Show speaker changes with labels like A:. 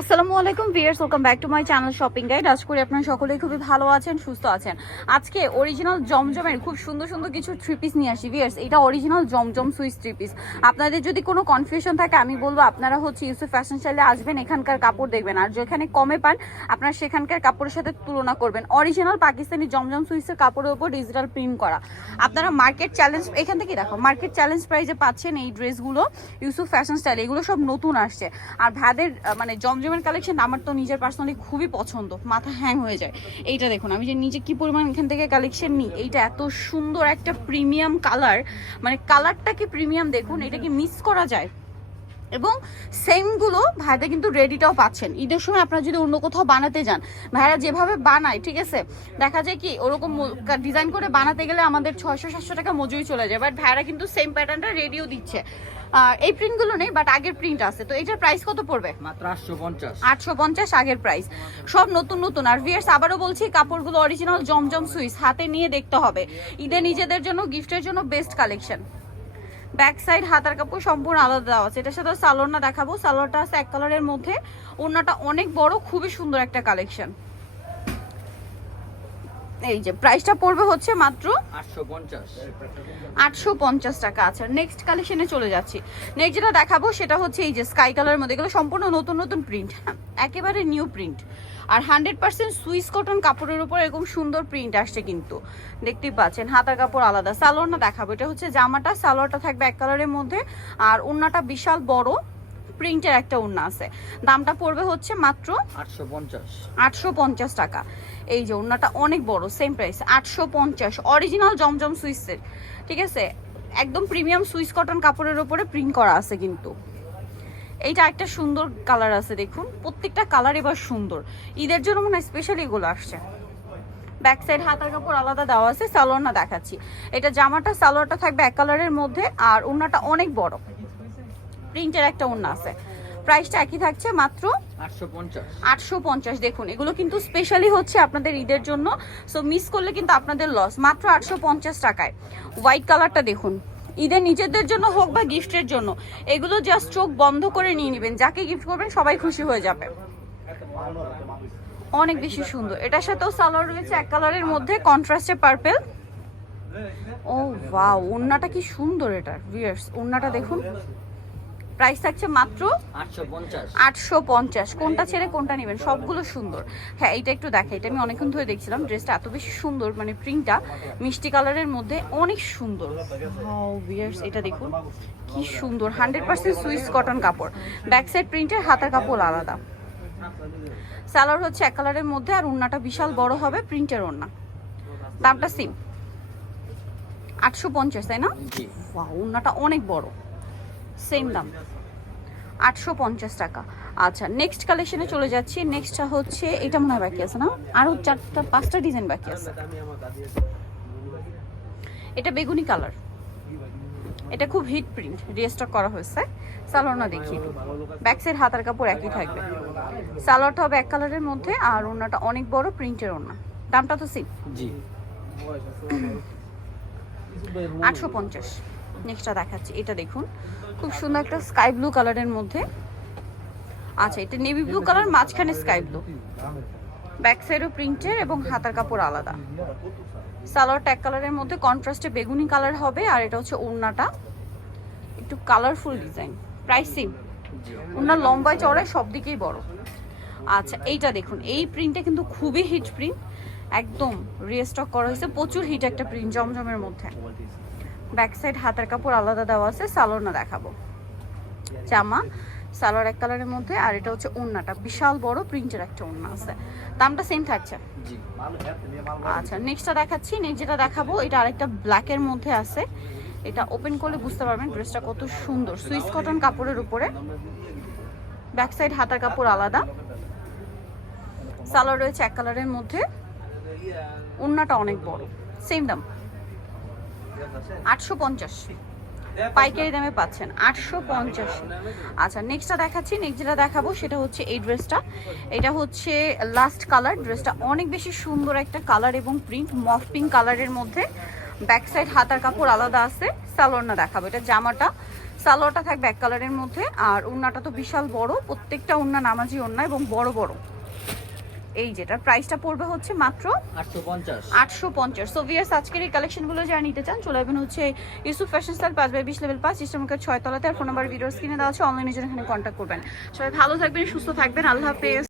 A: আসসালামু আলাইকুম viewers welcome back to my channel shopping guide. আজ করি আপনারা সকলেই খুবই ভালো আছেন, সুস্থ আছেন। আজকে অরিজিনাল জমজমের খুব সুন্দর সুন্দর কিছু থ্রি পিস নিয়ে আসি ভিয়ার্স এটা original Zamzam Swiss three piece আপনাদের যদি কোনো কনফিউশন থাকে, আমি বলব আপনারা হচ্ছে ইউসুফ ফ্যাশন স্টাইলে আসবেন, এখানকার কাপড় দেখবেন। আর যেখানে কমে পান, আপনারা সেখানকার কাপড়ের সাথে তুলনা করবেন। অরিজিনাল পাকিস্তানি জমজম সুইসের কাপড়ের উপর ডিজিটাল প্রিন্ট করা। আপনারা মার্কেট চ্যালেঞ্জ এখান থেকে দেখো মার্কেট চ্যালেঞ্জ প্রাইজে পাচ্ছেন এই ড্রেসগুলো ইউসুফ ফ্যাশন স্টাইল এগুলো সব নতুন আসছে। আর ভাদের মানে মানে জমজমের কালেকশন আমার তো নিজের পার্সোনালি খুবই পছন্দ। মাথা হ্যাং হয়ে যায়। এইটা দেখুন, আমি যে নিজে কি পরিমাণ এখান থেকে কালেকশন নিই, এইটা এত সুন্দর একটা প্রিমিয়াম কালার মানে কালারটা কি প্রিমিয়াম দেখুন, এটা কি মিস করা যায়? এবং সেমগুলো ভাইরা কিন্তু রেডিটাও পাচ্ছেন। ঈদের সময় আপনারা যদি অন্য কোথাও বানাতে যান ভাইরা যেভাবে বানায় ঠিক আছে? দেখা যায় কি ওরকম ডিজাইন করে বানাতে গেলে আমাদের ছয়শো সাতশো টাকা মজুরি চলে যায়। বাট ভাইরা কিন্তু সেম প্যাটার্নটা রেডিও দিচ্ছে। আর এই প্রিন্টগুলো নেই বাট আগের প্রিন্ট আছে। তো এটার প্রাইস কত পড়বে?
B: মাত্র আটশো পঞ্চাশ।
A: আটশো পঞ্চাশ আগের প্রাইস সব নতুন নতুন। আর ভিয়ার্স আবারও বলছি কাপড়গুলো অরিজিনাল জমজম সুইস হাতে নিয়ে দেখতে হবে। ঈদে নিজেদের জন্য গিফটের জন্য বেস্ট কালেকশন ব্যাক সাইড হাতার কাপড় সম্পূর্ণ আলাদা দেওয়া আছে। এটার সাথে সালোয়ারটা দেখাবো। সালোয়ারটা আছে এক কালারের মধ্যে। ওড়নাটা অনেক বড়, খুবই সুন্দর একটা কালেকশন এই যে প্রাইসটা পড়বে হচ্ছে মাত্র
B: আটশো পঞ্চাশ।
A: টাকা আচ্ছা নেক্সট কালেকশনে চলে যাচ্ছি। নেক্সট যেটা দেখাবো সেটা হচ্ছে এই যে স্কাই কালারের মধ্যে। এগুলো সম্পূর্ণ নতুন নতুন প্রিন্ট হ্যাঁ একেবারে নিউ প্রিন্ট আর হান্ড্রেড পার্সেন্ট সুইস কটন কাপড়ের উপর এরকম সুন্দর প্রিন্ট আসছে কিন্তু। দেখতেই পাচ্ছেন হাতার কাপড় আলাদা। সালোয়ারটা দেখাবো। এটা হচ্ছে জামাটা সালোয়ারটা থাকবে এক কালারের মধ্যে। আর ওড়নাটা বিশাল বড়। প্রিন্টের একটা ওড়না আছে। দামটা পড়বে হচ্ছে মাত্র
B: আটশো পঞ্চাশ।
A: টাকা। এই যে ওড়নাটা অনেক বড় সেম প্রাইস আটশো পঞ্চাশ অরিজিনাল জমজম সুইসের ঠিক আছে? একদম প্রিমিয়াম সুইস কটন কাপড়ের উপরে প্রিন্ট করা আছে কিন্তু। এইটা একটা সুন্দর কালার আছে দেখুন। প্রত্যেকটা কালার এবার সুন্দর। ঈদের জন্য মনে হয় স্পেশালি এগুলো আসছে। ব্যাক সাইড হাতার কাপড় আলাদা দেওয়া আছে সালোয়ারটা দেখাচ্ছি। এটা জামাটা সালোয়ারটা থাকবে এক কালারের মধ্যে আর ওড়নাটা অনেক বড়। প্রিন্টের একটা ওড়না আছে। প্রাইসটা একই থাকছে মাত্র
B: আটশো পঞ্চাশ।
A: দেখুন এগুলো কিন্তু স্পেশালি হচ্ছে আপনাদের ঈদের জন্য। সো মিস করলে কিন্তু আপনাদের লস মাত্র আটশো পঞ্চাশ টাকায়। হোয়াইট কালারটা দেখুন। ঈদের নিজেদের জন্য হোক বা গিফটের জন্য এগুলো জাস্ট চোখ বন্ধ করে নিয়ে নেবেন। যাকে গিফট করবেন সবাই খুশি হয়ে যাবে। অনেক বেশি সুন্দর। এটার সাথেও সালোয়ার রয়েছে এক কালারের মধ্যে কন্ট্রাস্টে পার্পেল ও ওয়াও ওন্নাটা কি সুন্দর এটার ভিয়ার্স ওন্নাটা দেখুন। প্রাইস থাকছে মাত্র
B: আটশো পঞ্চাশ।
A: কোনটা ছেড়ে কোনটা নেবেন? সবগুলো সুন্দর। হ্যাঁ এইটা একটু দেখা এটা আমি অনেকক্ষণ ধরে দেখছিলাম। ড্রেসটা এত বেশি সুন্দর মানে প্রিন্টটা মিষ্টি কালারের মধ্যে অনেক সুন্দর। এটা দেখুন। কি সুন্দর। হান্ড্রেড পার্সেন্ট সুইস কটন কাপড়। ব্যাক সাইড প্রিন্টের হাতার কাপড় আলাদা। সালোয়ার হচ্ছে এক কালারের মধ্যে আর ওড়নাটা বিশাল বড় হবে প্রিন্টের ওড়না। দামটা সিম আটশো পঞ্চাশ তাই না? ওড়নাটা অনেক বড়। সেম দাম। আটশো পঞ্চাশ টাকা। আচ্ছা নেক্সট কালেকশনে চলে যাচ্ছি। নেক্সটটা হচ্ছে এটা মনে হয় বাকি আছে না? আরও চারটা পাঁচটা ডিজাইন বাকি আছে। এটা বেগুনি কালার এটা খুব হিট প্রিন্ট রিস্টক করা হয়েছে। সালোয়ারটা দেখিয়ে দিই। ব্যাক সাইড হাতার কাপড় একই থাকবে। সালোয়ারটা হবে এক কালারের মধ্যে আর ওড়নাটা অনেক বড় প্রিন্টের ওড়না। দামটা তো সেম
B: জি।
A: আটশো পঞ্চাশ। নেক্সটটা দেখাচ্ছি। এটা দেখুন, খুব সুন্দর একটা স্কাই ব্লু কালারের মধ্যে। আচ্ছা এটা নেভি ব্লু কালার মাঝখানে স্কাই ব্লু ব্যাক সাইডও প্রিন্টের এবং হাতার কাপড় আলাদা। সালোয়ার ট্যাগ কালারের মধ্যে কন্ট্রাস্টে বেগুনি কালার হবে, আর এটা হচ্ছে ওড়নাটা। একটু কালারফুল ডিজাইন প্রাইসিং ওনার লম্বায় চড়ায় সব দিকেই বড়। আচ্ছা এইটা দেখুন, এই প্রিন্টটা কিন্তু খুবই হিট প্রিন্ট একদম রিস্টক করা হয়েছে, প্রচুর হিট একটা প্রিন্ট জমজমের মধ্যে। ব্যাক সাইড হাতের কাপড় আলাদা দেওয়া আছে সালোয়ার না দেখাবো। জামা সালোয়ার এক কালারের মধ্যে আর এটা হচ্ছে ওড়নাটা। বিশাল বড় প্রিন্টের একটা ওড়না আছে। দামটা সেম থাকছে।
B: জি।
A: আচ্ছা নেক্সটটা দেখাচ্ছি। নেক্সট যেটা দেখাবো এটা আরেকটা ব্ল্যাকের মধ্যে আছে। এটা ওপেন করলে বুঝতে পারবেন ড্রেসটা কত সুন্দর। সুইস কটন কাপড়ের উপরে। ব্যাক সাইড হাতার কাপড় আলাদা। সালোয়ার রয়েছে এক কালারের মধ্যে। ওড়নাটা অনেক বড়। সেম দাম। আটশো পঞ্চাশ। পাইকারি দামে পাচ্ছেন আটশো পঞ্চাশ। আচ্ছা নেক্সটটা দেখাচ্ছি নেক্সট যেটা দেখাবো সেটা হচ্ছে এই ড্রেসটা এটা হচ্ছে লাস্ট কালার ড্রেসটা অনেক বেশি সুন্দর একটা কালার এবং প্রিন্ট মফ পিঙ্ক কালারের মধ্যে। ব্যাক সাইড হাতার কাপড় আলাদা আছে সালোয়ার না দেখাবো। এটা জামাটা, সালোয়ারটা থাকবে এক কালারের মধ্যে। আর ওড়নাটা তো বিশাল বড়, প্রত্যেকটা ওড়না নামাজি ওড়না এবং বড় বড়। এই যেটা প্রাইসটা পড়বে হচ্ছে মাত্র
B: আটশো পঞ্চাশ।
A: আটশো পঞ্চাশ। সো ভিয়ার্স আজকের এই কালেকশনগুলো যারা নিতে চান চলে আসবেন হচ্ছে ইউসুফ ফ্যাশন স্টাইল পাঁচ বাই বিশ লেভেল পাঁচ ইস্টামকের ছয় তলাতে আর ফোন নাম্বার ভিডিও কিনে দেওয়া আছে অনলাইনে জন্য এখানে কন্ট্যাক্ট করবেন। সবাই ভালো থাকবেন সুস্থ থাকবেন আল্লাহ হাফেজ।